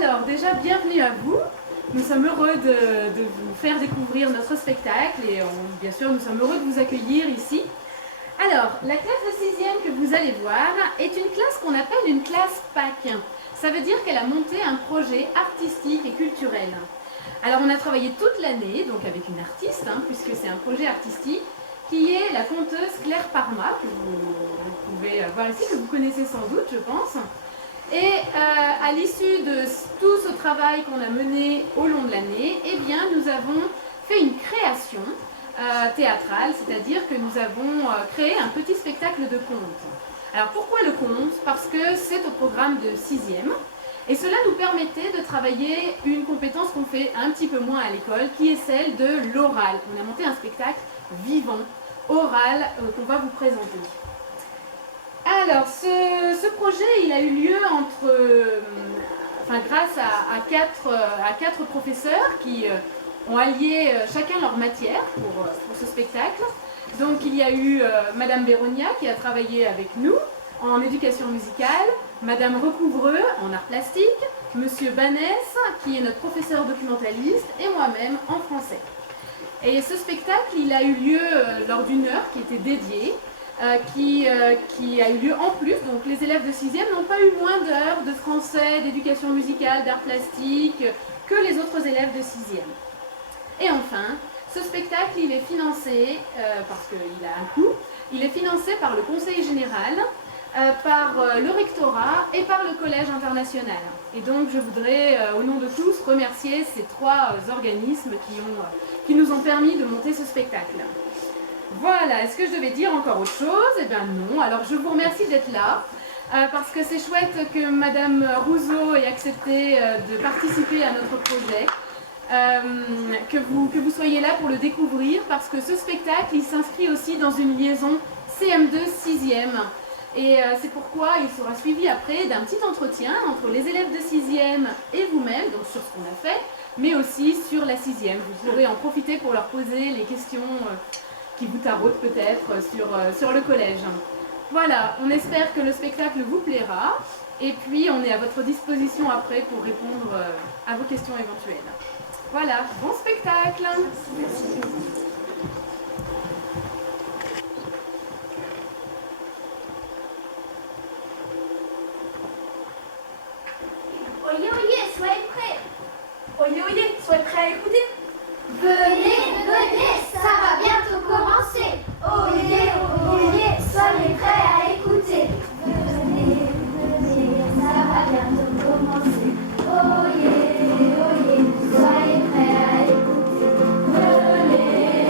Alors déjà, bienvenue à vous. Nous sommes heureux de vous faire découvrir notre spectacle et bien sûr, nous sommes heureux de vous accueillir ici. Alors, la classe de 6e que vous allez voir est une classe qu'on appelle une classe PAC. Ça veut dire qu'elle a monté un projet artistique et culturel. Alors, on a travaillé toute l'année, donc avec une artiste, puisque c'est un projet artistique, qui est la conteuse Claire Parma, que vous pouvez voir ici, que vous connaissez sans doute, je pense. Et à l'issue de tout ce travail qu'on a mené au long de l'année, eh bien, nous avons fait une création théâtrale, c'est-à-dire que nous avons créé un petit spectacle de conte. Alors pourquoi le conte? Parce que c'est au programme de 6e, et cela nous permettait de travailler une compétence qu'on fait un petit peu moins à l'école, qui est celle de l'oral. On a monté un spectacle vivant, oral, qu'on va vous présenter. Alors, ce projet, il a eu lieu grâce à quatre professeurs qui ont allié chacun leur matière pour ce spectacle. Donc, il y a eu Madame Béronia qui a travaillé avec nous en éducation musicale, Madame Recouvreux en art plastique, Monsieur Banès qui est notre professeur documentaliste et moi-même en français. Et ce spectacle, il a eu lieu lors d'une heure qui était dédiée. Qui a eu lieu en plus, donc les élèves de 6e n'ont pas eu moins d'heures de français, d'éducation musicale, d'art plastique que les autres élèves de 6e. Et enfin, ce spectacle, il est financé, parce qu'il a un coût, il est financé par le Conseil général, par le rectorat et par le Collège international. Et donc je voudrais, au nom de tous, remercier ces trois organismes qui nous ont permis de monter ce spectacle. Voilà, est-ce que je devais dire encore autre chose? Eh bien non, alors je vous remercie d'être là, parce que c'est chouette que Madame Rousseau ait accepté de participer à notre projet, que vous soyez là pour le découvrir, parce que ce spectacle, il s'inscrit aussi dans une liaison CM2-6e. Et c'est pourquoi il sera suivi après d'un petit entretien entre les élèves de 6e et vous-même, donc sur ce qu'on a fait, mais aussi sur la 6e. Vous pourrez en profiter pour leur poser les questions qui vous taraudent peut-être sur le collège. Voilà, on espère que le spectacle vous plaira, et puis on est à votre disposition après pour répondre à vos questions éventuelles. Voilà, bon spectacle! Merci. Oyez, oyez, soyez prêts! Oyez, oyez, soyez prêts à écouter! Venez, venez, ça va bientôt commencer. Oyez, oyez, soyez prêts à écouter. Venez, venez, ça va bientôt commencer. Oyez, oyez, soyez prêts à écouter. Venez,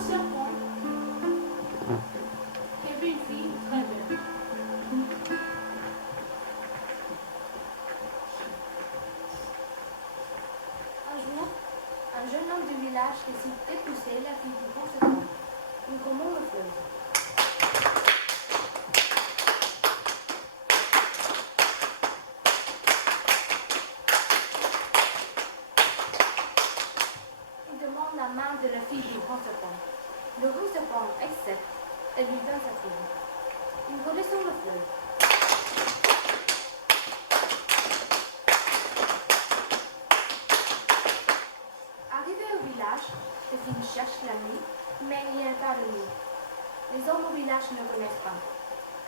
serpent qui avait une fille très belle. Un jour, un jeune homme du village décide d'épouser la fille du grand serpent. Ils remontent le fleuve. Il demande la main de la fille du grand serpent. Le grand serpent accepte et lui donne sa fille. Ils redescendent le fleuve. Arrivé au village, les filles cherchent la nuit, mais il n'y a pas de nuit. Les hommes au village ne connaissent pas.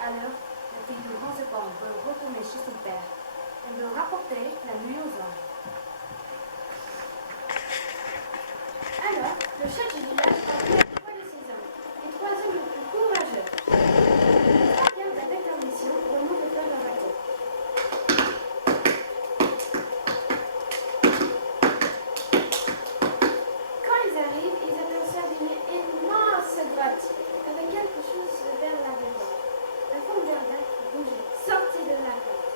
Alors, la fille du grand serpent veut retourner chez son père et veut rapporter la nuit aux hommes. Alors, le chef du village appelle 3 de ses hommes, les 3 hommes les plus courageux. Ils viennent avec leur mission au nom de faire leur bateau. Quand ils arrivent, ils aperçoivent une immense grotte avec quelque chose vers la dedans. La forme d'un bec bougeait, sortit de la grotte.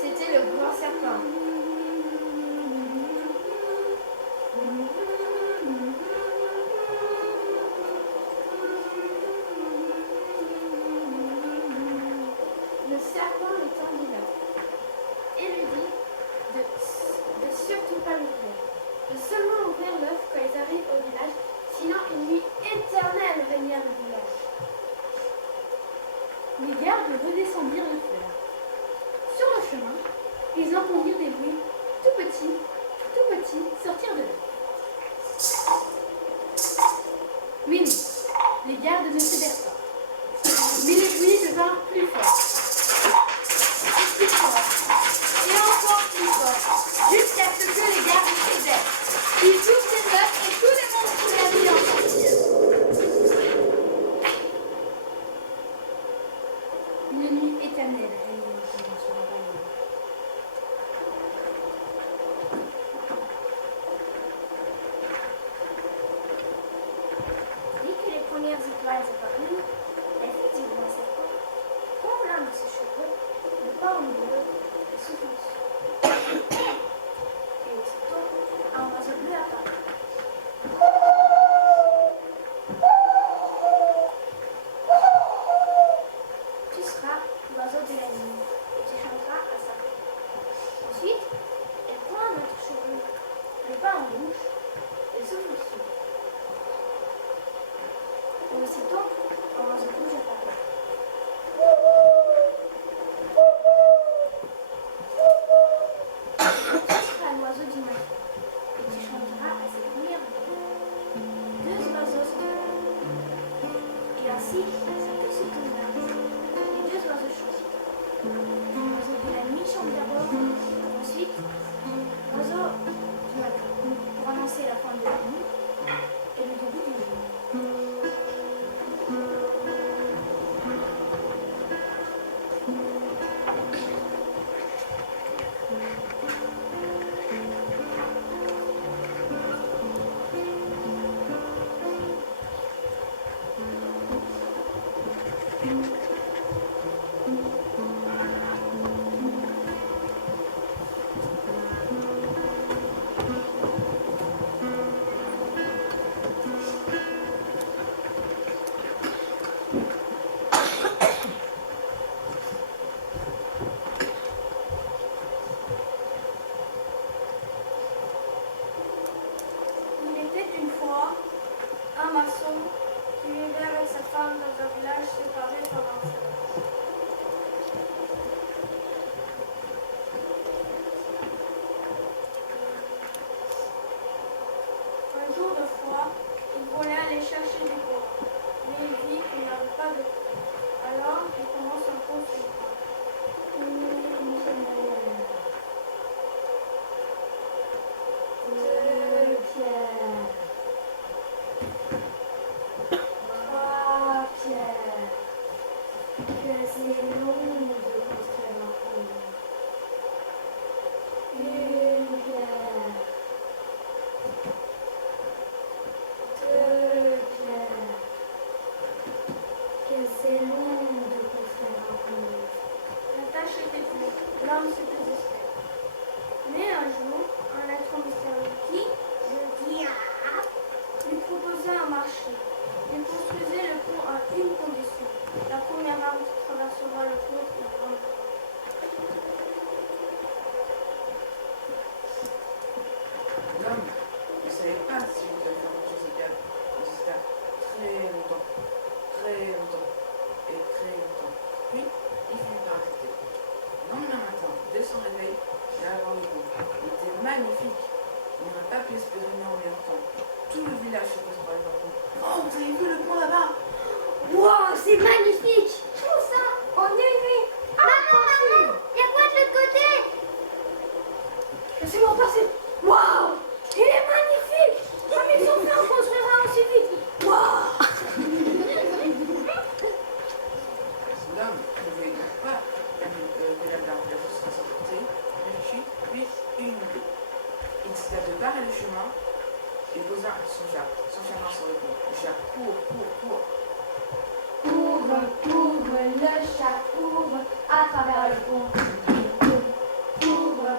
C'était le grand serpent. Le serpent lui tendit la main et lui dit de surtout pas l'ouvrir. De seulement ouvrir l'œuf quand ils arrivent au village, sinon une nuit éternelle régnera le village. Les gardes redescendirent le fleuve. Sur le chemin, ils entendirent des bruits tout petits sortir de l'œuf. Mais non, les gardes ne cédèrent pas. Mais les bruits devinrent plus forts. Plus fort, et encore plus fort, jusqu'à ce que les gardes cédèrent. Ils ouvrirent l'œuf et tout le monde se mit en sortir. Une nuit éternelle régnait sur le royaume. Dès que les premières étoiles apparurent, la fille du grand serpent prend l'un de ses cheveux, le part au milieu et souffle dessus. Et aussitôt, un oiseau bleu apparaît. Tu seras l'oiseau de la nuit et tu chanteras à sa fille. Ensuite, elle prend un autre cheveu, le part en bouche et souffle dessus. Et aussitôt, un oiseau rouge apparaît. Tu seras l'oiseau du matin et tu chanteras à cette lumière. 2 oiseaux sont apparus. Et ainsi, c'est tout ce qu'on a. Les 2 oiseaux chantent. L'oiseau de la nuit chante d'abord, ensuite l'oiseau du matin pour annoncer la fin de la nuit et le début du jour. Il était une fois un maçon qui vivait avec sa femme dans un village séparé par un fleuve. Un jour de froid, il voulait aller chercher du bois, mais il vit qu'il n'avait pas de feu. Alors, il commence un peu sur le bois. Deux pierres. Trois pierres. Que c'est long de construire un pont. Une pierre. On n'a pas pu espérer mais en même temps. Tout le village se pose par les balcons. Oh, vous avez vu le pont là-bas? Wow, c'est magnifique! Tout ça en une nuit! Maman, il y a quoi de l'autre côté? Laissez-moi passer. Waouh! Il est magnifique! Comme ils ont fait en construira aussi vite. Waouh! L'homme ne voulait donc pas que la barbe de la justice apportée, réfléchit, puis une idée. Il décida de barrer le chemin et posa son chaman sur le pont. Le chat court. Couvre, le chat couvre à travers le pont. Couvre,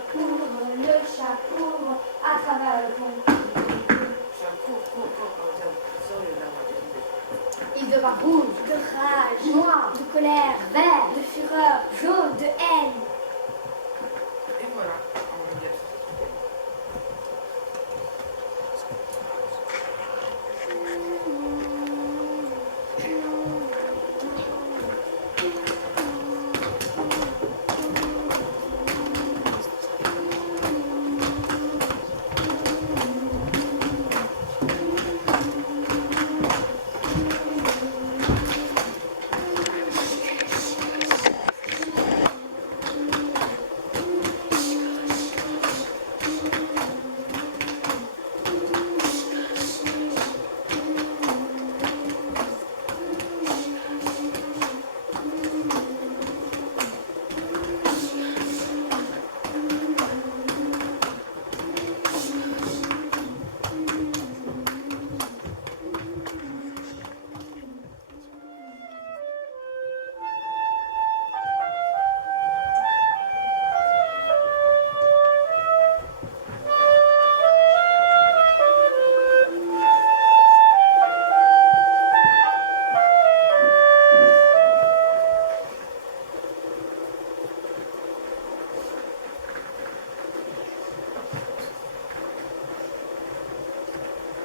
le chat couvre à travers le pont. Le chat court, sur le barbe de l'idée. Il devint rouge, De rage, noir, de colère, vert, de fureur, jaune, de haine. Et voilà, on y a tout.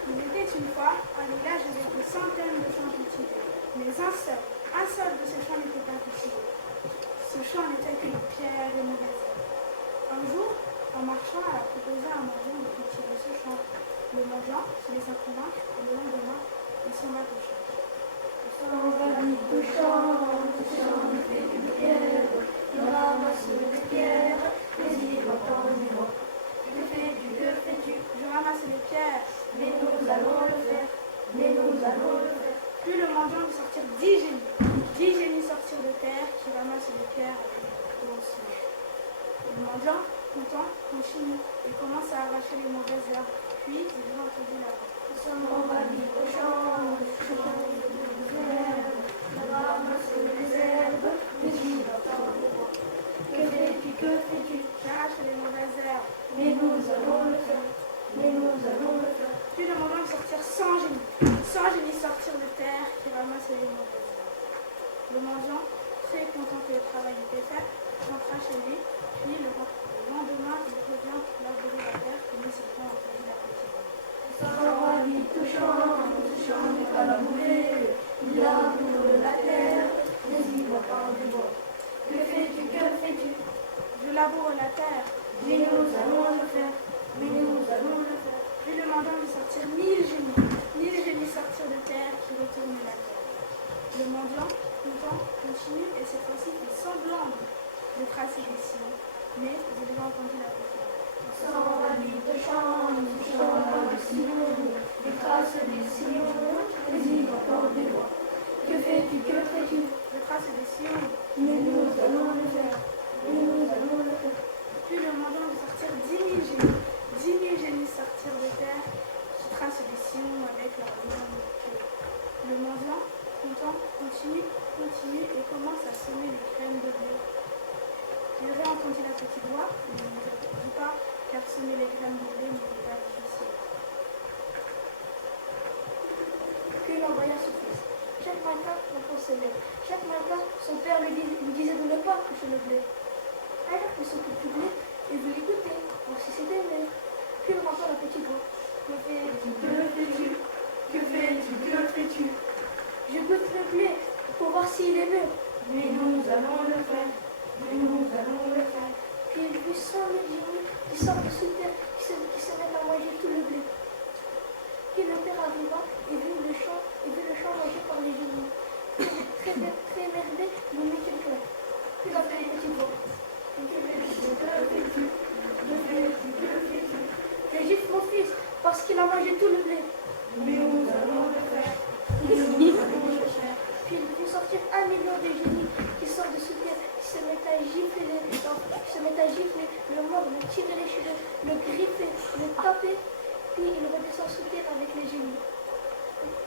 Il était une fois un village avec des centaines de champs cultivés. Mais un seul de ces champs n'était pas cultivé. Ce champ n'était qu'une pierre et mauvaise herbe. Un jour, en marchant, elle a proposé à un mendiant de cultiver ce champ. Le mendiant se laissa convaincre et le lendemain, il s'en va au champ. On va vite au champ, il fait du pierre, il ramasse des pierres, mais il va pas du vent. Que fais-tu? Je ramasse les pierres. Mais nous allons le faire, Puis le mendiant vit sortir 10 génies. 10 génies sortirent de terre qui ramassent les pierres avec une grosse main. Le mendiant, content, continue et commence à arracher les mauvaises herbes. Puis il lui entendit la voix. On va vite au champ, il fait du pierre, il ramasse les herbes, mais il va pas du vent. Que fais-tu? J'arrache les mauvaises herbes. Mais nous allons le faire, Puis le mendiant vit sortir 100 génies. 100 génies sortirent de terre qui ramassaient les mauvaises herbes. Le mendiant, très content que le travail était fait, rentra chez lui. Puis le lendemain, il revient pour labourer la terre comme ses parents entendu la petite voix. on va vite au champ, ce champ n'est pas labouré, il laboure la terre, mais il va pas du vent. Que fais-tu? Je laboure la terre. Mais nous allons le faire, Puis le mendiant vit sortir 1000 génies. 1000 génies sortirent de terre qui retournaient la terre. Le mendiant, content, continue et cette fois-ci fait semblant de tracer des sillons. Mais vous avez entendu la petite voix. on va vite au champ, ce champ n'a pas de sillon, il trace des sillons, mais il va pas du vent. Que fais-tu? Je trace des sillons. Mais nous allons le faire, Puis le mendiant vit sortir 10 000 génies. 10 000 génies sortirent de terre qui tracent des sillons avec leurs longues queues. Le mendiant, content, continue et commence à semer les graines de blé. Il réentendit la petite voix, mais il ne dit pas car semer les graines de blé n'était pas difficile. Puis il envoya son fils. Chaque matin, l'enfant s'élève. Chaque matin, son père lui disait de ne pas toucher le blé. Alors il s'occupe du blé et veut l'écouter, voir si c'était vrai. Puis il entend la petite voix. Que fais-tu? Je goûte le blé pour voir s'il est mûr. mais nous allons le faire. Puis il vit 100 000 génies qui sortent de sous terre, qui se mettent à manger qu'il a mangé tout le blé. Mais nous allons le faire. Puis il fit sortir 1 million de génies qui sortent de sous terre, qui se mettent à gifler le mordre, le tirer les cheveux, le griffer, le taper. Puis il redescend sous terre avec les génies.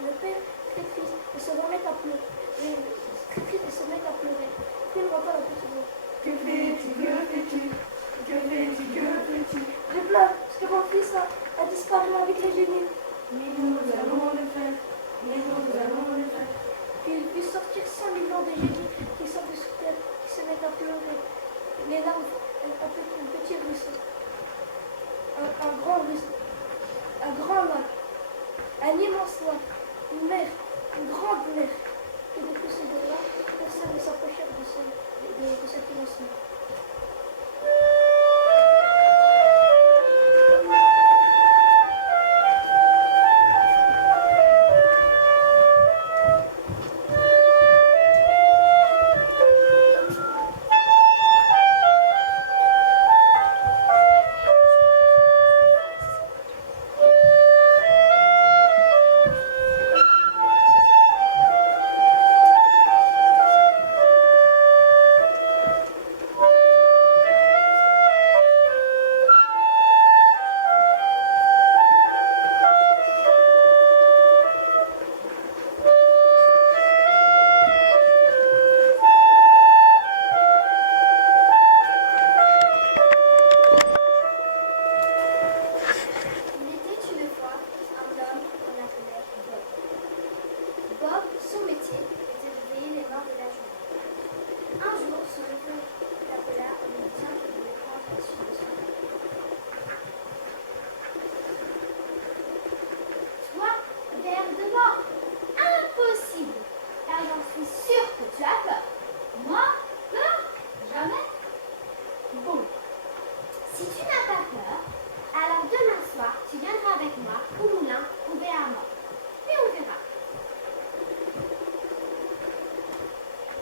Le père, très triste, il se remet à pleurer. Très triste, il se met à pleurer. Puis il repart au petit bout. Que fais-tu, que fais-tu, que fais-tu, que fais-tu? Je pleure parce que mon fils a disparu avec les génies. Mais nous allons le faire, mais nous allons le faire. Puis il fit sortir 100 millions de génies qui sortent de sous terre, qui se mettent à pleurer. Les larmes, un petit ruisseau. Un grand ruisseau. Un grand lac. Un immense lac. Une mer. Une grande mer. Et depuis ce jour-là, personne ne s'approchait de cet immense lac.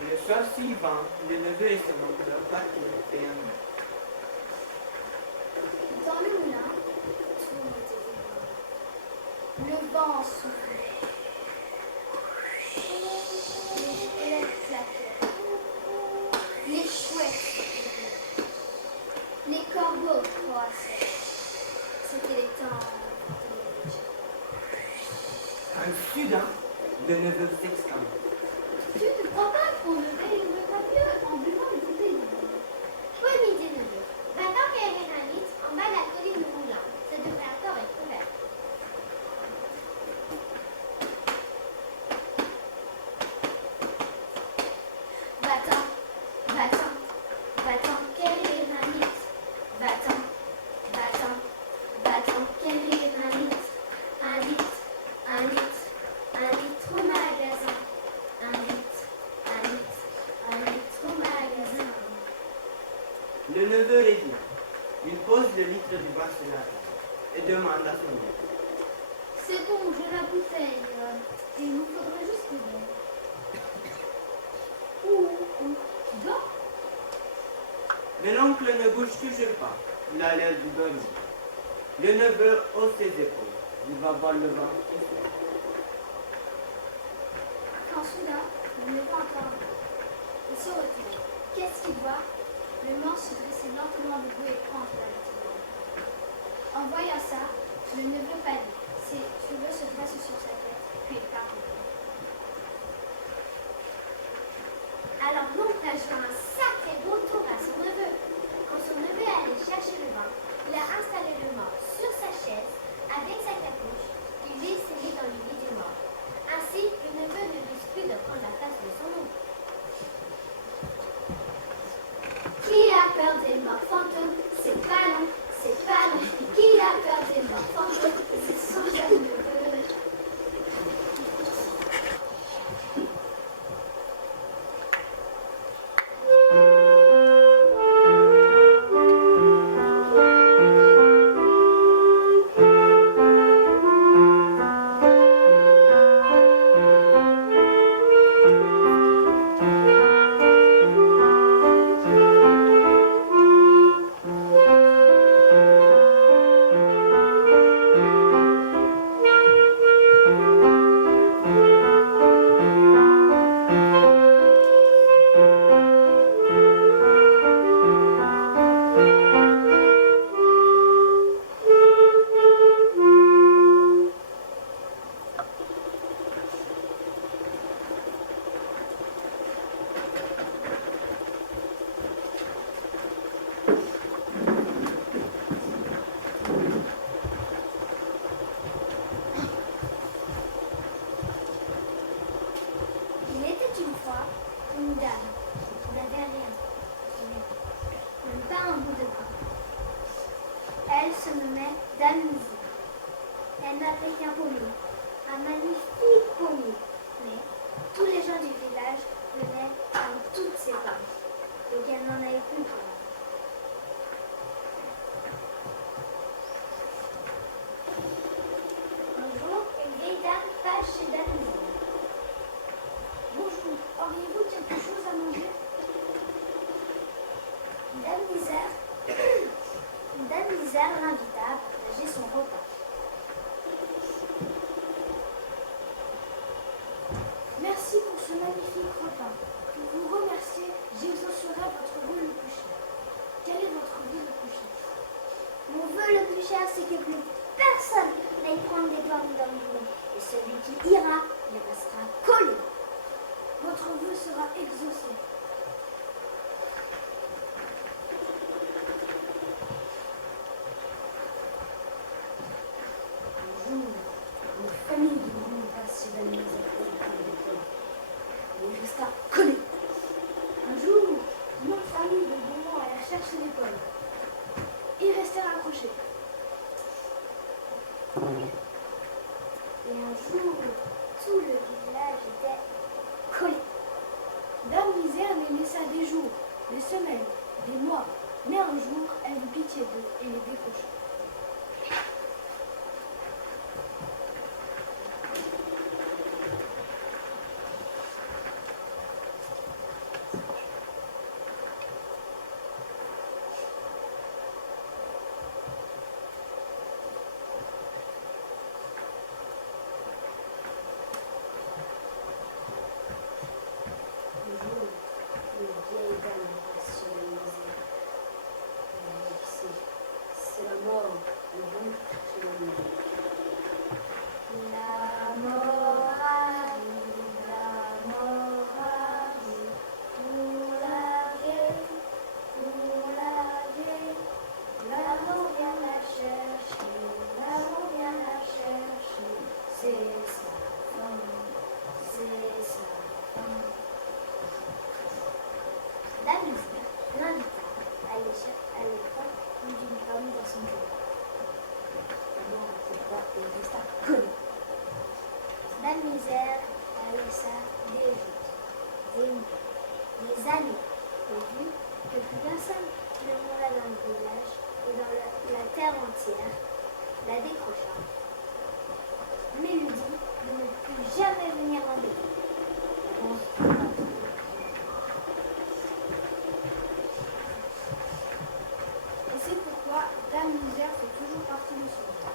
Le soir suivant, le neveu et son oncle partirent vers un moulin. Dans le moulin, tout était énorme. Le vent soufflait. Les élèves claquaient. Les chouettes soufflaient. Les corbeaux croissaient. C'était les temps de Soudain, le neveu s'exclama. Tu ne crois pas qu'on lever le papier en buvant une bouteille de vin? Bonne idée, neveu. Maintenant qu'il y a une granite en bas de la colline du moulin, ça devrait encore être ouvert. Va-t'en, va-t'en, va-t'en, quelle est granite? Va-t'en, va-t'en, va-t'en, quelle est granite? Un litre, un litre, un litre au magasin. Un litre, un litre, un litre au magasin. Le neveu revient. Il pose le litre devant sur la table et demande à son oncle. C'est bon, j'ai la bouteille. Il nous faudrait juste une. Tu dors? Mais l'oncle ne bouge toujours pas. Il a l'air de dormir. Le neveu hausse ses épaules. Il va voir le vent qui fait. Quand soudain, il ne voit encore. Il se retourne. Qu'est-ce qu'il voit? Le mort se dressait lentement debout et prendre la bouteille. En voyant ça, le neveu pâlit. Ses cheveux se dressent sur sa tête, puis il part. Alors l'oncle a joué un sacré beau tour à son neveu. Quand son neveu allait chercher le vin, il a installé le mort sur sa chaise avec sa capuche. Il l'essayait dans le lit du mort. Ainsi, le neveu ne risque plus de prendre la place de son oncle. Qui a peur des morts fantômes? C'est pas long, c'est pas long. Qui a peur des morts fantômes? C'est son jeune neveu. Elle n'avait qu'un pommier, un magnifique pommier. Mais tous les gens du village venaient dans toutes ses pommes, et qu'elle n'en avait plus pour elle. Un jour, une vieille dame passe chez Dame Misère. Bonjour, auriez-vous quelque chose à manger? Dame Misère l'invita à partager son repas. Merci pour ce magnifique repas. Pour vous remercier, j'exaucerai votre vœu le plus cher. Quel est votre vœu le plus cher? Mon vœu le plus cher, c'est que plus personne n'aille prendre des pommes dans le nez. Et celui qui ira, il restera collé. Votre vœu sera exaucé. Une famille de grands passe chez Dame Misère pour prendre des pommes. Et il resta collé. Un jour, une autre famille de gourmands alla chercher des pommes. Ils restèrent accrochés. Et un jour, tout le village était collé. Dame Misère aimait ça des jours, des semaines, des mois. Mais un jour, elle eut pitié d'eux et les décrocha. C'est la mort, le bon chez la misère. La mort arrive, la mort arrive. Pour la vieille, la mort vient la chercher, la mort vient la chercher. C'est sa fin, c'est sa fin. Dame Misère l'invita à aller prendre d'une pomme dans son cœur. D'abord, c'est pas et il resta collé. Dame Misère a laissé des jours, des mois, des années, et vu que plus personne ne mourait dans le village et dans la terre entière, la décrocha, mais lui dit de ne plus jamais venir l'embêter. Et c'est pourquoi Dame Misère fait toujours partie de son vie.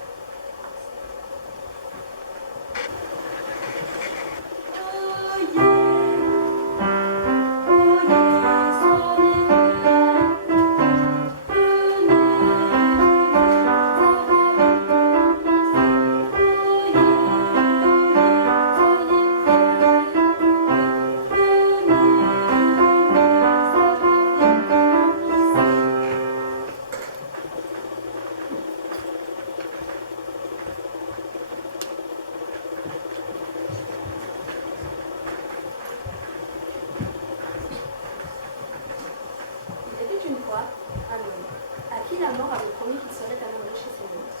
Il était une fois un homme à qui la mort avait promis qu'il serait amené chez ses amis.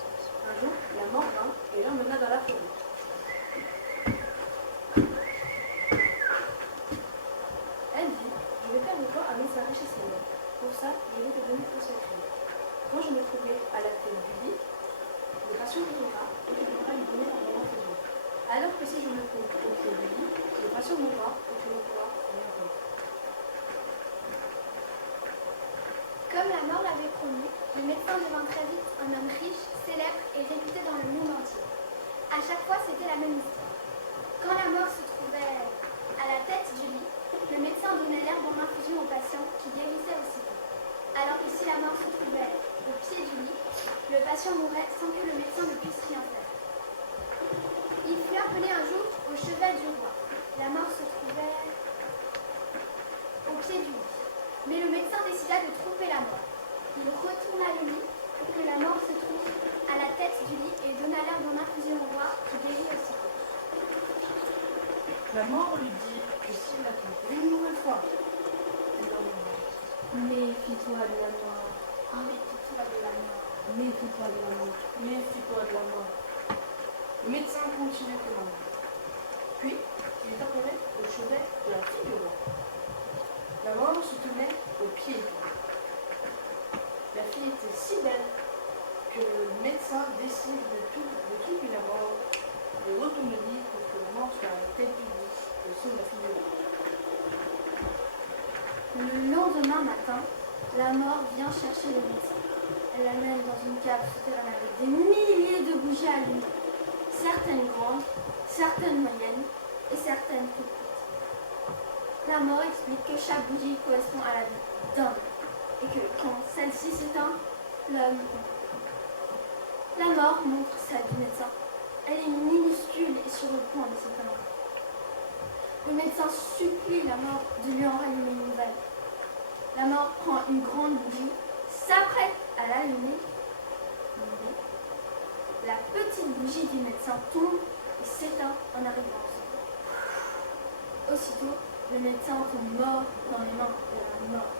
Un jour, la mort vint et l'emmena dans la forêt. Elle dit: je vais faire de toi un messager chez ses amis. Pour ça, je vais te donner ton secret. Quand je me trouverai à la tête du lit, le patient mourra et tu devras lui donner un moment de vie. Alors que si je me trouve au pied du lit, le patient mourra et tu ne pourras rien faire. Comme la mort l'avait promis, le médecin devint très vite un homme riche, célèbre et réputé dans le monde entier. À chaque fois, c'était la même histoire. Quand la mort se trouvait à la tête du lit, le médecin donnait l'herbe en infusion au patient qui guérissait aussitôt. Alors que si la mort se trouvait au pied du lit, le patient mourrait sans que le médecin ne puisse rien faire. Il fut appelé un jour au chevet du roi. La mort se trouvait au pied du lit. Mais le médecin décida de tromper la mort. Il retourna le lit pour que la mort se trouve à la tête du lit et donna l'herbe en infusion au roi qui guérit aussitôt. La mort lui dit que s'il l'a trompé une nouvelle fois, elle l'emmènera. Méfie-toi de la mort. Méfie-toi de la mort. Méfie-toi de la mort. Méfie-toi de la mort. Le médecin continue comme un dieu. Puis, il est enterré au chevet de la fille du roi. La mort se tenait au pied du lit. La fille était si belle que le médecin décide de tout lui la mort et retourne le lit pour que la mort soit à la tête du lit et sauve la fille du roi. Le lendemain matin, la mort vient chercher le médecin. Elle l'amène dans une cave souterraine avec des milliers de bougies allumées. Certaines grandes, certaines moyennes et certaines plus petites. La mort explique que chaque bougie correspond à la vie d'un homme et que quand celle-ci s'éteint, l'homme meurt. La mort montre celle du médecin. Elle est minuscule et sur le point de s'éteindre. Le médecin supplie la mort de lui en rallumer une nouvelle. La mort prend une grande bougie, s'apprête à l'allumer, mais la petite bougie du médecin tombe et s'éteint en arrivant au sol. Aussitôt, le médecin tombe mort dans les mains de la mort.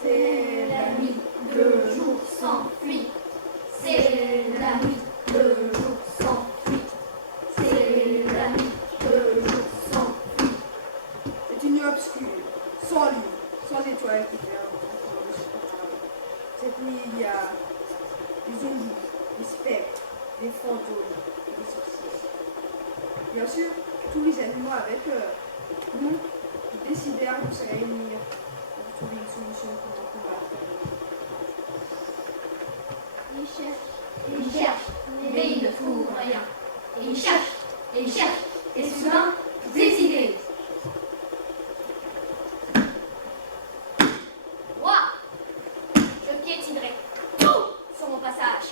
C'est la nuit, le jour s'enfuit. C'est la nuit, le jour s'enfuit. C'est la nuit, le jour s'enfuit. C'est une nuit obscure, sans lune, sans étoiles qui éclairent encore le panorama. Cette nuit, il y a des zombies, des spectres, des fantômes et des sorciers. Bien sûr, tous les animaux avec nous décidèrent de se réunir pour trouver une solution pour combattre la nuit. Ils cherchent, mais ils ne trouvent rien. Et ils cherchent, et soudain, des idées. Moi, je piétinerai tout sur mon passage.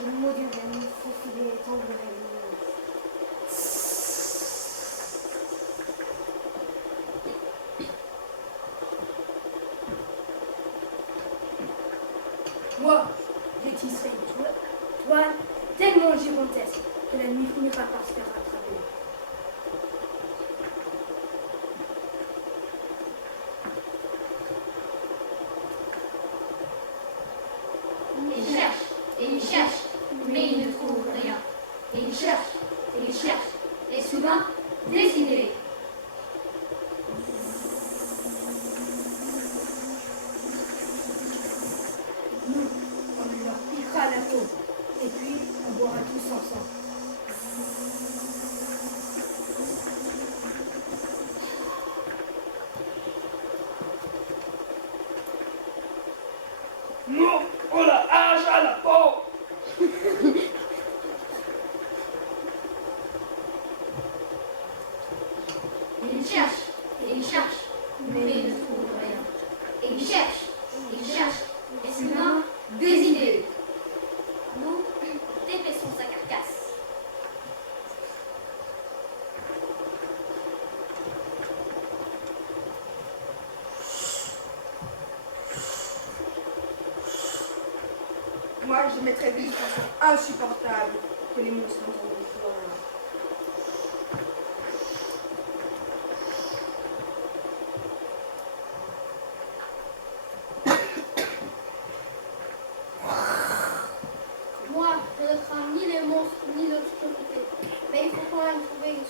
Je me maudirais, il faut filer et tendre les Moi, je tisserai une toile tellement gigantesque que la nuit finira par se faire rattraper. Ils cherchent, mais ils ne trouvent rien. Et ils cherchent, et soudain, des idées. Nous, on leur piquera la peau, et puis on boira tous ensemble. Nous, on la hache à la peau. Ils cherchent, mais ils ne trouvent rien. Et ils cherchent, et soudain, des idées. Nous, dépaissons sa carcasse. Moi, je mettrais des façon insupportable que les monstres entendent le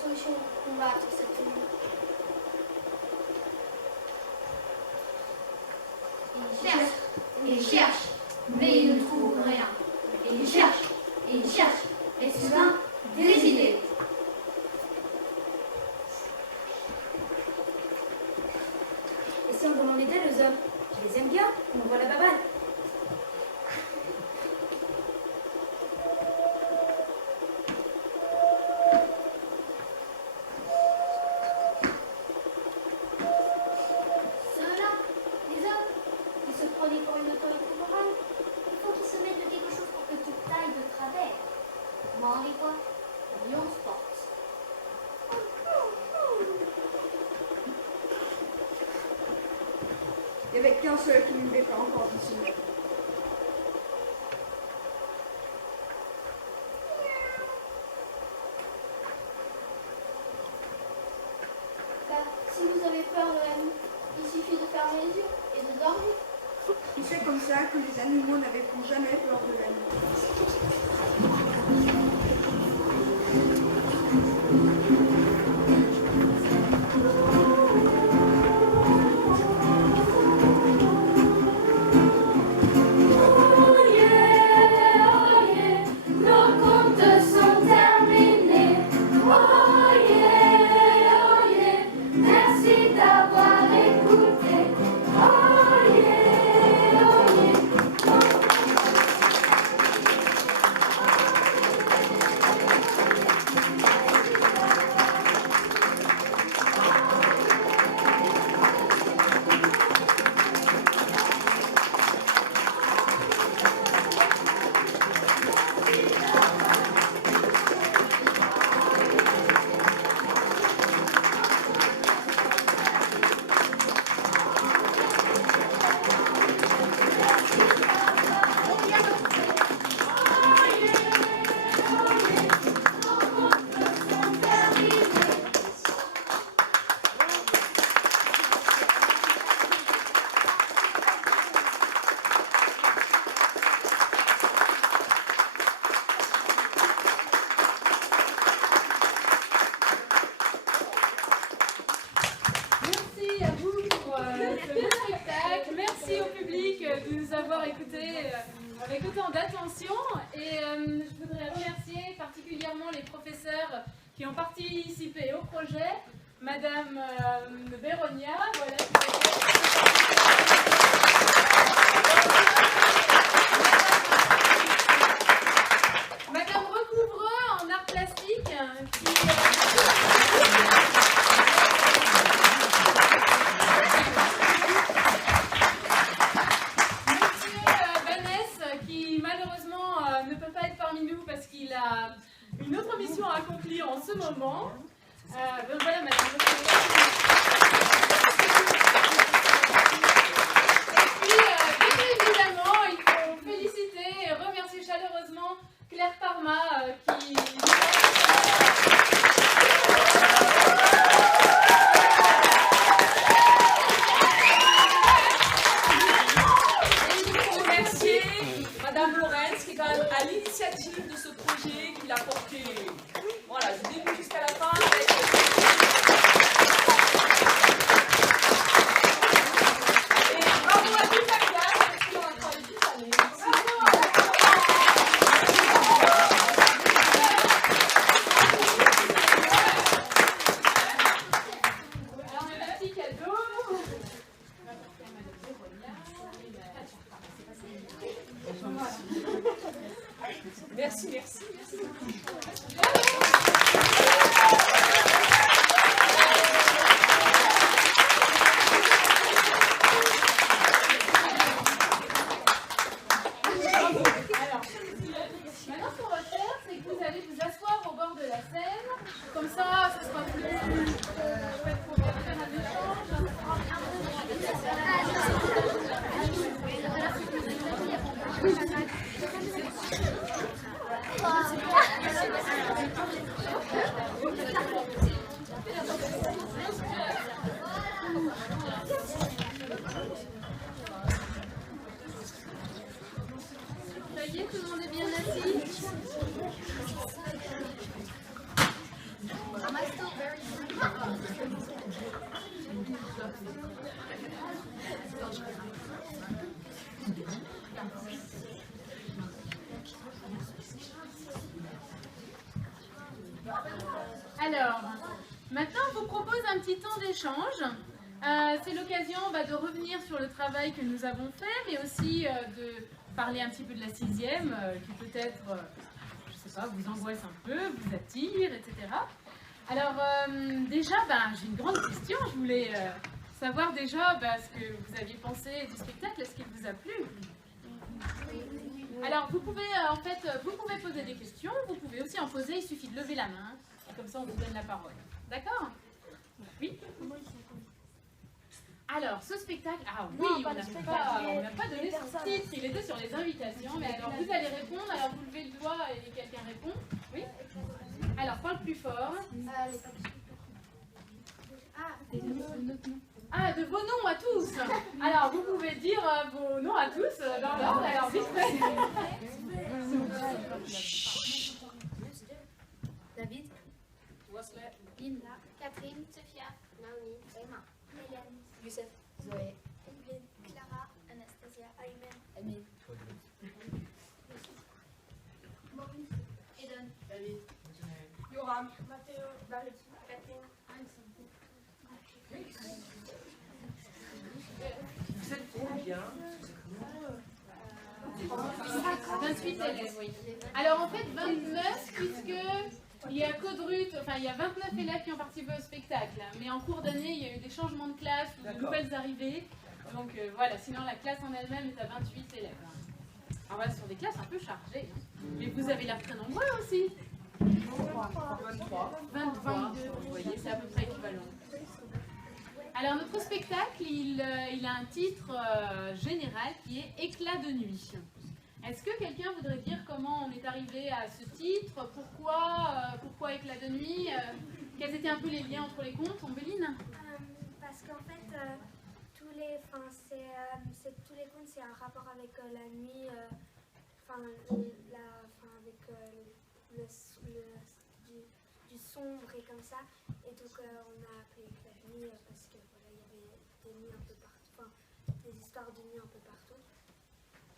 solution pour combattre cette nuit. Il cherche, mais il ne trouve rien. Il cherche, et soudain, des idées. Et si on demandait d'aide aux hommes? Je les aime bien, on voit la babane. Ceux-là, les hommes, qui se prenaient pour une autorité morale, il faut qu'ils se mettent de quelque chose pour que tu tailles de travers. Moi, Henri, quoi? Lyon Sports. Il n'y avait qu'un seul qui ne l'avait pas encore dessiné. Bah, si vous avez peur de la nuit, il suffit de fermer les yeux et de dormir. Et c'est comme ça que les animaux n'avaient plus jamais peur de la nuit. Nos contes sont terminés. Oh yeah, merci d'avoir écouté. Oh yeah, Merci à vous pour ce beau spectacle. Merci au public de nous avoir écoutés avec autant d'attention. Et je voudrais remercier particulièrement les professeurs qui ont participé au projet. Madame Béronia, voilà. Madame Recouvreux en art plastique qui... qui malheureusement ne peut pas être parmi nous parce qu'il a une autre mission à accomplir en ce moment. Donc voilà, madame. Et puis, bien évidemment, il faut féliciter et remercier chaleureusement Claire Parma qui... Madame Lorenz, qui est quand même à l'initiative de ce projet, qui l'a porté voilà, du début jusqu'à la fin. Et bravo à toute la classe, parce qu'on a travaillé toute l'année. Alors, maintenant, on vous propose un petit temps d'échange. C'est l'occasion de revenir sur le travail que nous avons fait, mais aussi de parler un petit peu de la 6e, qui peut-être, je ne sais pas, vous angoisse un peu, vous attire, etc. Alors, déjà, j'ai une grande question. Je voulais savoir déjà ce que vous aviez pensé du spectacle. Est-ce qu'il vous a plu? Alors, vous pouvez vous pouvez poser des questions. Vous pouvez aussi en poser. Il suffit de lever la main. Comme ça, on vous donne la parole. D'accord? Oui? Alors, ce spectacle... Ah oui, on n'a pas donné son titre. Il était sur les invitations. Mais alors, vous allez répondre. Alors, vous levez le doigt et quelqu'un répond. Oui? Alors, parle plus fort. Ah, de vos noms à tous. Alors, vous pouvez dire vos noms à tous dans l'ordre. Alors, vite fait. David, Wesley, Linda, Catherine, Sophia, Naomi, Emma, Hélène, Youssef, Zoé, Evelyne, Clara, Anastasia, Aymen, Amine, Maurice, Eden, David, Yoram, Mathéo, Valentin, Catherine, vous êtes combien? 28 élèves, oui. Alors, en fait, 29, puisque... il y a il y a 29 élèves qui ont participé au spectacle. Mais en cours d'année, il y a eu des changements de classe, ou de nouvelles arrivées. Donc voilà, sinon la classe en elle-même est à 28 élèves. On va sur des classes un peu chargées. Mais vous avez l'air très nombreux aussi. 23. 23, vous voyez, c'est à peu près équivalent. Alors notre spectacle, il a un titre général qui est Éclat de nuit. Est-ce que quelqu'un voudrait dire comment on est arrivé à ce titre? Pourquoi Éclat de nuit? Quels étaient un peu les liens entre les contes, Ombéline? parce qu'en fait, tous les contes, c'est un rapport avec la nuit, du sombre et comme ça. Et donc, on a appelé Éclat de nuit parce que voilà, il y avait des nuits un peu partout, des histoires de nuit un peu partout.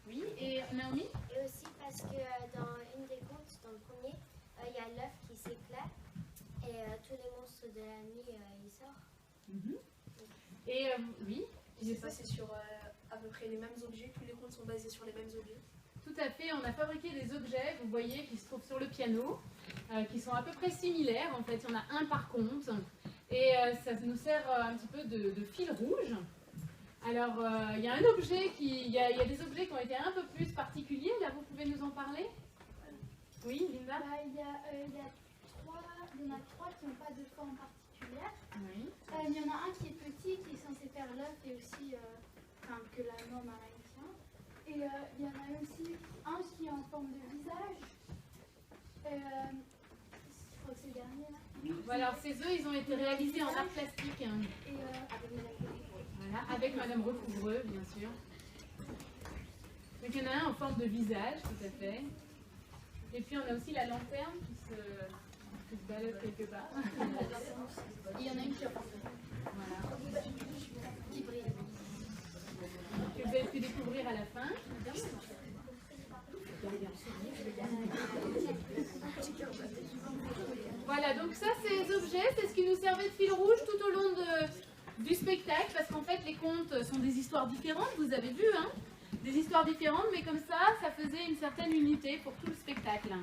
Oui, et Naomi? Et aussi parce que dans une des contes, dans le premier, il y a l'œuf qui s'éclate et tous les monstres de la nuit, ils sortent. Et oui? C'est basé sur à peu près les mêmes objets, tous les contes sont basés sur les mêmes objets. Tout à fait, on a fabriqué des objets, vous voyez, qui se trouvent sur le piano, qui sont à peu près similaires. En fait, il y en a un par conte. Et ça nous sert un petit peu de fil rouge. Alors, il y a un objet il y a des objets qui ont été un peu plus particuliers. Là, vous pouvez nous en parler? Oui, Linda? Il y en a trois qui n'ont pas de forme particulière. Oui. Il y en a un qui est petit, qui est censé faire l'œuf et aussi que la norme américaine. Et il y en a aussi un qui est en forme de visage. Je crois que c'est le dernier là. Voilà, alors ces œufs, ils ont été réalisés en art plastique. Hein. Et Voilà, avec Madame Recouvreux, bien sûr. Donc il y en a un en forme de visage, tout à fait. Et puis on a aussi la lanterne qui se balade quelque part. il y en a une qui est en forme de Voilà. qui brille. Que vous avez pu découvrir à la fin. Voilà, donc ça, ces objets, c'est ce qui nous servait de fil rouge tout au long du spectacle, parce qu'en fait, les contes sont des histoires différentes, vous avez vu, hein, des histoires différentes, mais comme ça faisait une certaine unité pour tout le spectacle.